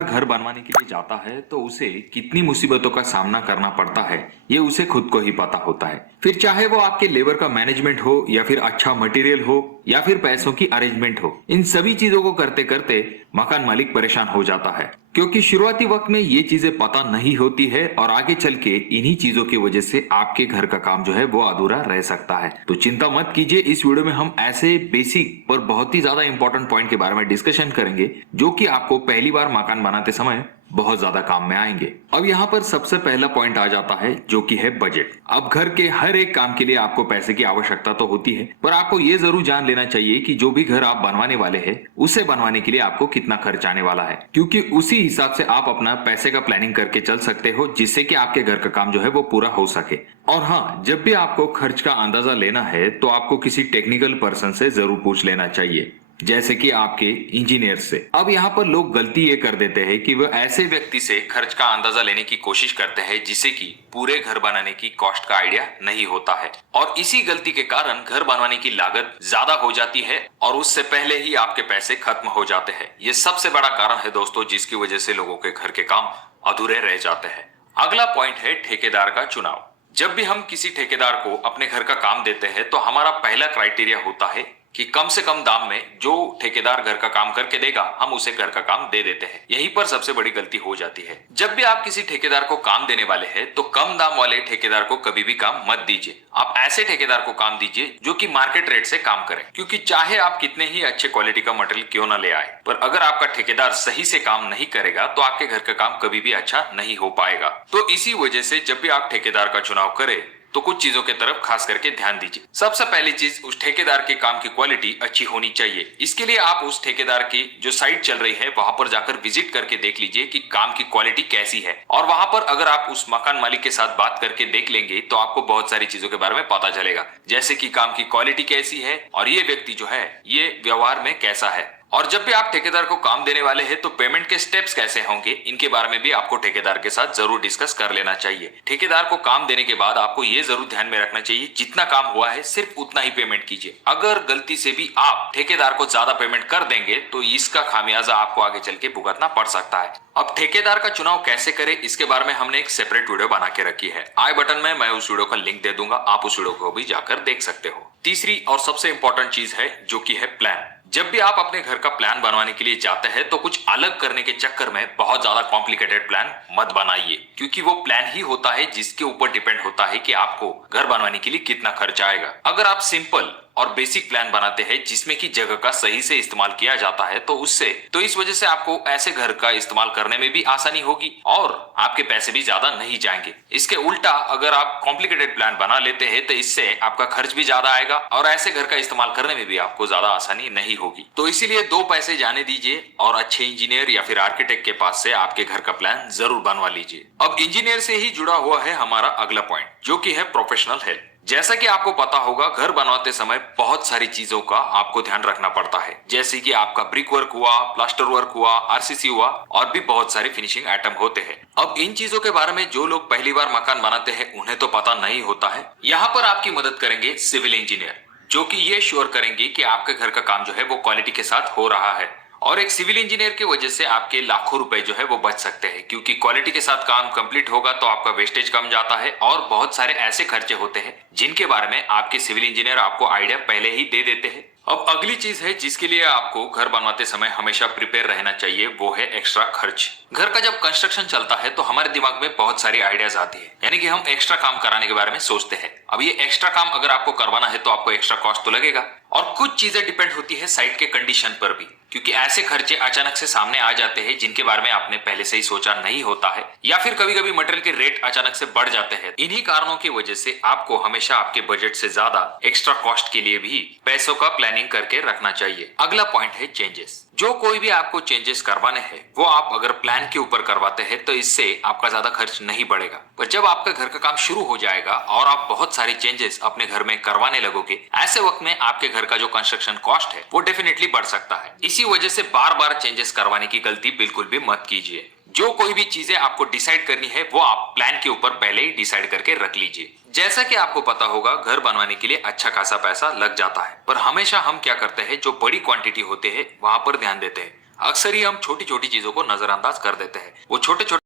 घर बनवाने के लिए जाता है तो उसे कितनी मुसीबतों का सामना करना पड़ता है ये उसे खुद को ही पता होता है। फिर चाहे वो आपके लेबर का मैनेजमेंट हो या फिर अच्छा मटेरियल हो या फिर पैसों की अरेंजमेंट हो, इन सभी चीजों को करते करते मकान मालिक परेशान हो जाता है क्योंकि शुरुआती वक्त में ये चीजें पता नहीं होती है और आगे चल के इन्हीं चीजों की वजह से आपके घर का काम जो है वो अधूरा रह सकता है। तो चिंता मत कीजिए, इस वीडियो में हम ऐसे बेसिक पर बहुत ही ज्यादा इंपॉर्टेंट पॉइंट के बारे में डिस्कशन करेंगे जो कि आपको पहली बार मकान बनाते समय बहुत ज्यादा काम में आएंगे। अब यहाँ पर सबसे पहला पॉइंट आ जाता है जो कि है बजट। अब घर के हर एक काम के लिए आपको पैसे की आवश्यकता तो होती है, पर आपको ये जरूर जान लेना चाहिए कि जो भी घर आप बनवाने वाले हैं उसे बनवाने के लिए आपको कितना खर्च आने वाला है, क्योंकि उसी हिसाब से आप अपना पैसे का प्लानिंग करके चल सकते हो जिससे कि आपके घर का काम जो है वो पूरा हो सके। और हाँ, जब भी आपको खर्च का अंदाजा लेना है तो आपको किसी टेक्निकल पर्सन से जरूर पूछ लेना चाहिए, जैसे कि आपके इंजीनियर से। अब यहाँ पर लोग गलती ये कर देते हैं कि वो ऐसे व्यक्ति से खर्च का अंदाजा लेने की कोशिश करते हैं जिसे कि पूरे घर बनाने की कॉस्ट का आइडिया नहीं होता है, और इसी गलती के कारण घर बनवाने की लागत ज्यादा हो जाती है और उससे पहले ही आपके पैसे खत्म हो जाते हैं। ये सबसे बड़ा कारण है दोस्तों जिसकी वजह से लोगों के घर के काम अधूरे रह जाते हैं। अगला पॉइंट है ठेकेदार का चुनाव। जब भी हम किसी ठेकेदार को अपने घर का काम देते हैं तो हमारा पहला क्राइटेरिया होता है कि कम से कम दाम में जो ठेकेदार घर का काम करके देगा हम उसे घर का काम दे देते हैं। यहीं पर सबसे बड़ी गलती हो जाती है। जब भी आप किसी ठेकेदार को काम देने वाले हैं तो कम दाम वाले ठेकेदार को कभी भी काम मत दीजिए। आप ऐसे ठेकेदार को काम दीजिए जो कि मार्केट रेट से काम करे, क्योंकि चाहे आप कितने ही अच्छे क्वालिटी का मटेरियल क्यों ना ले आए, पर अगर आपका ठेकेदार सही से काम नहीं करेगा तो आपके घर का काम कभी भी अच्छा नहीं हो पाएगा। तो इसी वजह से जब भी आप ठेकेदार का चुनाव करें तो कुछ चीजों के तरफ खास करके ध्यान दीजिए। सबसे पहली चीज, उस ठेकेदार के काम की क्वालिटी अच्छी होनी चाहिए। इसके लिए आप उस ठेकेदार की जो साइट चल रही है वहां पर जाकर विजिट करके देख लीजिए कि काम की क्वालिटी कैसी है, और वहां पर अगर आप उस मकान मालिक के साथ बात करके देख लेंगे तो आपको बहुत सारी चीजों के बारे में पता चलेगा, जैसे कि काम की क्वालिटी कैसी है और ये व्यक्ति जो है ये व्यवहार में कैसा है। और जब भी आप ठेकेदार को काम देने वाले हैं तो पेमेंट के स्टेप्स कैसे होंगे इनके बारे में भी आपको ठेकेदार के साथ जरूर डिस्कस कर लेना चाहिए। ठेकेदार को काम देने के बाद आपको ये जरूर ध्यान में रखना चाहिए जितना काम हुआ है सिर्फ उतना ही पेमेंट कीजिए। अगर गलती से भी आप ठेकेदार को ज्यादा पेमेंट कर देंगे तो इसका खामियाजा आपको आगे चल के भुगतना पड़ सकता है। अब ठेकेदार का चुनाव कैसे करें इसके बारे में हमने एक सेपरेट वीडियो बना के रखी है। आई बटन में मैं उस वीडियो का लिंक दे दूंगा, आप उस वीडियो को भी जाकर देख सकते हो। तीसरी और सबसे इंपॉर्टेंट चीज है जो कि है प्लान। जब भी आप अपने घर का प्लान बनवाने के लिए जाते हैं तो कुछ अलग करने के चक्कर में बहुत ज्यादा कॉम्प्लिकेटेड प्लान मत बनाइए, क्योंकि वो प्लान ही होता है जिसके ऊपर डिपेंड होता है कि आपको घर बनवाने के लिए कितना खर्च आएगा। अगर आप सिंपल और बेसिक प्लान बनाते हैं जिसमें कि जगह का सही से इस्तेमाल किया जाता है तो इस वजह से आपको ऐसे घर का इस्तेमाल करने में भी आसानी होगी और आपके पैसे भी ज्यादा नहीं जाएंगे। इसके उल्टा अगर आप कॉम्प्लिकेटेड प्लान बना लेते हैं तो इससे आपका खर्च भी ज्यादा आएगा और ऐसे घर का इस्तेमाल करने में भी आपको ज्यादा आसानी नहीं होगी। तो इसीलिए दो पैसे जाने दीजिए और अच्छे इंजीनियर या फिर आर्किटेक्ट के पास से आपके घर का प्लान जरूर बनवा लीजिए। अब इंजीनियर से ही जुड़ा हुआ है हमारा अगला पॉइंट जो कि है प्रोफेशनल हेल्प। जैसा कि आपको पता होगा घर बनवाते समय बहुत सारी चीजों का आपको ध्यान रखना पड़ता है, जैसे कि आपका ब्रिक वर्क हुआ, प्लास्टर वर्क हुआ, आरसीसी हुआ और भी बहुत सारे फिनिशिंग आइटम होते हैं। अब इन चीजों के बारे में जो लोग पहली बार मकान बनाते हैं उन्हें तो पता नहीं होता है। यहाँ पर आपकी मदद करेंगे सिविल इंजीनियर, जो कि ये श्योर करेंगे कि आपके घर का काम जो है वो क्वालिटी के साथ हो रहा है। और एक सिविल इंजीनियर की वजह से आपके लाखों रुपए जो है वो बच सकते हैं, क्योंकि क्वालिटी के साथ काम कंप्लीट होगा तो आपका वेस्टेज कम जाता है और बहुत सारे ऐसे खर्चे होते हैं जिनके बारे में आपके सिविल इंजीनियर आपको आइडिया पहले ही दे देते हैं। अब अगली चीज है जिसके लिए आपको घर बनवाते समय हमेशा प्रिपेयर रहना चाहिए, वो है एक्स्ट्रा खर्च। घर का जब कंस्ट्रक्शन चलता है तो हमारे दिमाग में बहुत सारी आइडियाज आती है, यानी कि हम एक्स्ट्रा काम कराने के बारे में सोचते हैं। अब ये एक्स्ट्रा काम अगर आपको करवाना है तो आपको एक्स्ट्रा कॉस्ट तो लगेगा, और कुछ चीजें डिपेंड होती है साइट के कंडीशन पर भी, क्योंकि ऐसे खर्चे अचानक से सामने आ जाते हैं जिनके बारे में आपने पहले से ही सोचा नहीं होता है, या फिर कभी कभी मटेरियल के रेट अचानक से बढ़ जाते हैं। इन्हीं कारणों की वजह से आपको हमेशा आपके बजट से ज्यादा एक्स्ट्रा कॉस्ट के लिए भी पैसों का प्लानिंग करके रखना चाहिए। अगला पॉइंट है चेंजेस। जो कोई भी आपको चेंजेस करवाने हैं वो आप अगर प्लान के ऊपर करवाते हैं तो इससे आपका ज्यादा खर्च नहीं बढ़ेगा, पर जब आपका घर का काम शुरू हो जाएगा और आप बहुत सारे चेंजेस अपने घर में करवाने लगोगे, ऐसे वक्त में आपके घर का जो कंस्ट्रक्शन कॉस्ट है वो डेफिनेटली बढ़ सकता है। इसी वजह से बार बार चेंजेस करवाने की गलती बिल्कुल भी मत कीजिए। जो कोई भी चीजें आपको डिसाइड करनी है वो आप प्लान के ऊपर पहले ही डिसाइड करके रख लीजिए। जैसा कि आपको पता होगा घर बनवाने के लिए अच्छा खासा पैसा लग जाता है, पर हमेशा हम क्या करते हैं, जो बड़ी क्वांटिटी होते हैं वहां पर ध्यान देते हैं। अक्सर ही हम छोटी छोटी चीजों को नजरअंदाज कर देते हैं। वो छोटे छोटे